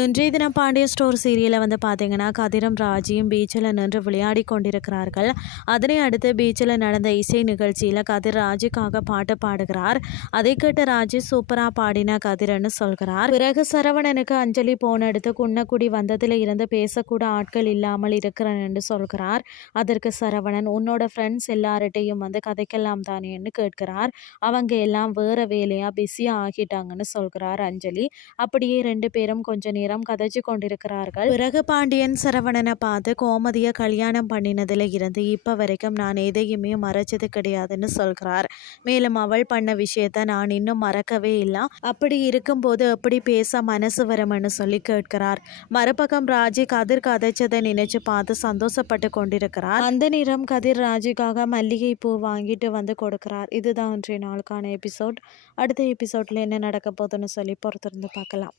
இன்றைய தினம் பாண்டிய ஸ்டோர் சீரியலில் வந்து பார்த்தீங்கன்னா கதிரம் ராஜியும் பீச்சில் நின்று விளையாடி கொண்டிருக்கிறார்கள். அதனை அடுத்து பீச்சில் நடந்த இசை நிகழ்ச்சியில் கதிர் ராஜுக்காக பாட்டு பாடுகிறார். அதை கேட்டு ராஜி சூப்பராக பாடின கதிரன்னு சொல்கிறார். பிறகு சரவணனுக்கு அஞ்சலி போன அடுத்து குன்னக்குடி வந்ததில் இருந்து பேசக்கூட ஆட்கள் இல்லாமல் இருக்கிறேன் என்று சொல்கிறார். அதற்கு சரவணன் உன்னோட ஃப்ரெண்ட்ஸ் எல்லார்ட்டையும் வந்து கதைக்கலாம் தானேன்னு கேட்கிறார். அவங்க எல்லாம் வேற வேலையாக பிஸியாக ஆகிட்டாங்கன்னு சொல்கிறார் அஞ்சலி. அப்படியே ரெண்டு பேரும் கொஞ்சம் நேரம் கதைச்சு கொண்டிருக்கிறார்கள். பிறகு பாண்டியன் சரவணனை பார்த்து கோமதியை கல்யாணம் பண்ணினதுல இருந்து இப்போ வரைக்கும் நான் எதையுமே மறைச்சது கிடையாதுன்னு சொல்கிறார். மேலும் அவள் பண்ண விஷயத்த நான் இன்னும் மறக்கவே இல்லை. அப்படி இருக்கும்போது எப்படி பேச மனசு வரும்னு சொல்லி கேட்கிறார். மறுபக்கம் ராஜி கதிர் கதைச்சதை நினைச்சு பார்த்து சந்தோஷப்பட்டு கொண்டிருக்கிறார். அந்த நேரம் கதிர் ராஜிக்காக மல்லிகை பூ வாங்கிட்டு வந்து கொடுக்கிறார். இதுதான் இன்றைய நாளுக்கான எபிசோட். அடுத்த எபிசோட்ல என்ன நடக்க போகுதுன்னு சொல்லி பொறுத்திருந்து பார்க்கலாம்.